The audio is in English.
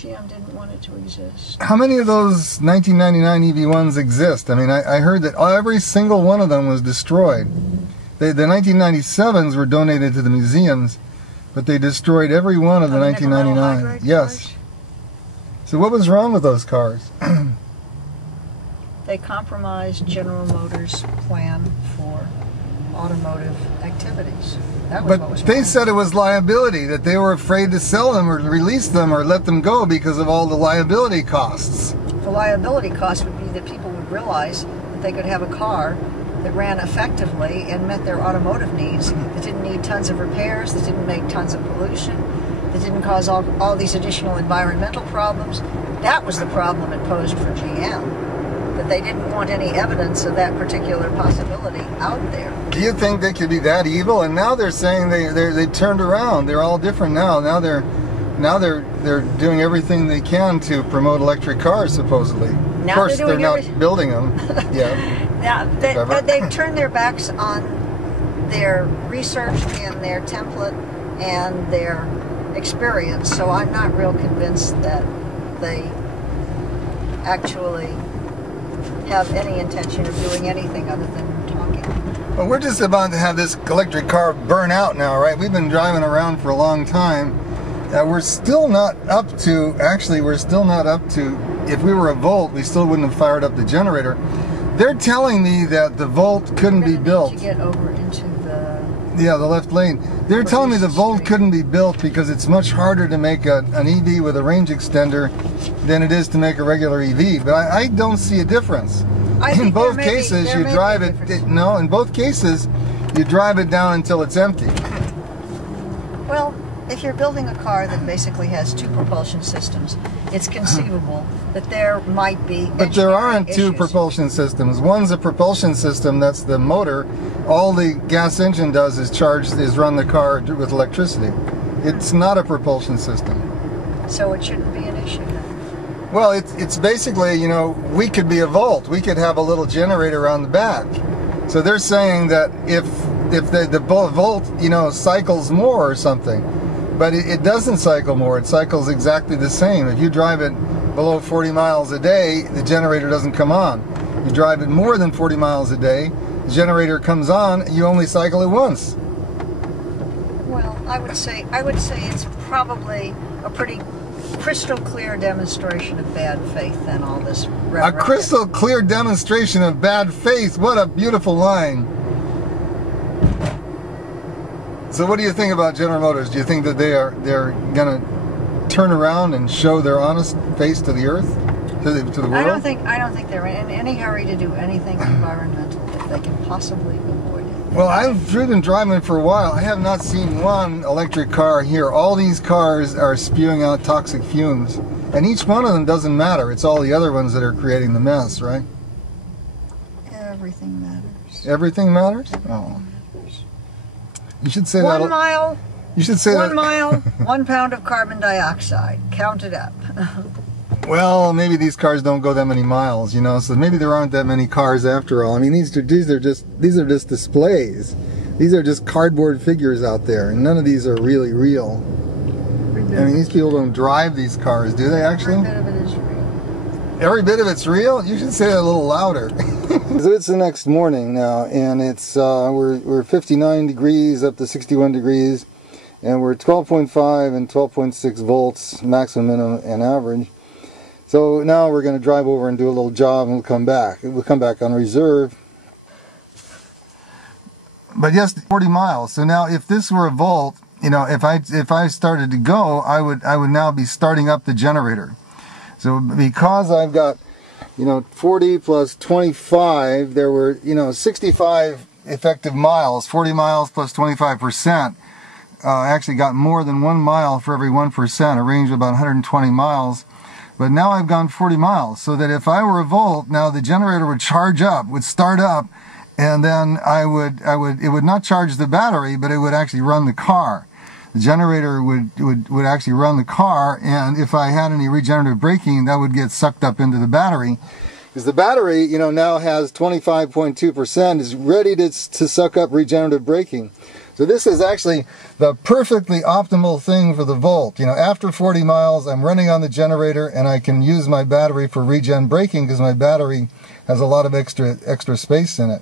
GM didn't want it to exist. How many of those 1999 EV1s exist? I mean, I heard that every single one of them was destroyed. The 1997s were donated to the museums, but they destroyed every one of the 1999. Yes. Cars? So what was wrong with those cars? They compromised General Motors' plan for automotive activities. That was what was But they wrong. said it was liability, that they were afraid to sell them or release them or let them go because of all the liability costs. The liability cost would be that people would realize that they could have a car that ran effectively and met their automotive needs, that didn't need tons of repairs, that didn't make tons of pollution, that didn't cause all these additional environmental problems. That was the problem it posed for GM, that they didn't want any evidence of that particular possibility out there. Do you think they could be that evil? And now they're saying they turned around. They're all different now. Now they're doing everything they can to promote electric cars, supposedly. Now of course, they're not building them. Yeah. Now, they've turned their backs on their research and their template and their experience, so I'm not real convinced that they actually have any intention of doing anything other than talking. Well, we're just about to have this electric car burn out now, right? We've been driving around for a long time. We're still not up to, if we were a Volt, we still wouldn't have fired up the generator. They're telling me that the Volt couldn't be built. To get over into the left lane. They're telling me the Volt couldn't be built because it's much harder to make an EV with a range extender than it is to make a regular EV. But I don't see a difference. In both cases, you drive it. No, in both cases, you drive it down until it's empty. Well, if you're building a car that basically has two propulsion systems, it's conceivable that there might be But there aren't two issues. propulsion systems. One's a propulsion system, that's the motor. All the gas engine does is run the car with electricity. It's not a propulsion system. So it shouldn't be an issue then. Well, it's basically, you know, we could be a Volt. We could have a little generator on the back. So they're saying that if the Volt, you know, cycles more or something. But it doesn't cycle more. It cycles exactly the same. If you drive it below 40 miles a day, the generator doesn't come on. You drive it more than 40 miles a day, the generator comes on, you only cycle it once. Well, I would say it's probably a pretty crystal clear demonstration of bad faith than all this A crystal clear demonstration of bad faith. What a beautiful line. So what do you think about General Motors? Do you think that they're gonna turn around and show their honest face to the earth, to the world? I don't think they're in any hurry to do anything environmental if they can possibly avoid it. Well, I've been driving for a while. I have not seen one electric car here. All these cars are spewing out toxic fumes, and each one of them doesn't matter. It's all the other ones that are creating the mess, right? Everything matters. Everything matters? Oh. You should say that. 1 mile. You should say 1 mile, 1 pound of carbon dioxide. Count it up. Well, maybe these cars don't go that many miles, you know, so maybe there aren't that many cars after all. I mean, these are just displays. These are just cardboard figures out there, and none of these are really real. I mean, these people don't drive these cars, do they actually? Every bit of it is real. Every bit of it's real? You should say that a little louder. So it's the next morning now, and it's we're 59 degrees up to 61 degrees, and we're 12.5 and 12.6 volts maximum, minimum, and average. So now we're going to drive over and do a little job, and we'll come back. We'll come back on reserve. But yes, 40 miles. So now, if this were a Volt, you know, if I started to go, I would now be starting up the generator. So because I've got, you know, 40 plus 25, there were, you know, 65 effective miles. 40 miles plus 25%. Actually got more than 1 mile for every 1%, a range of about 120 miles. But now I've gone 40 miles, so that if I were a Volt, now the generator would charge up, would start up, and then it would not charge the battery, but it would actually run the car. The generator would actually run the car, and if I had any regenerative braking, that would get sucked up into the battery. Because the battery, you know, now has 25.2%, is ready to suck up regenerative braking. So this is actually the perfectly optimal thing for the Volt. You know, after 40 miles, I'm running on the generator, and I can use my battery for regen braking because my battery has a lot of extra space in it.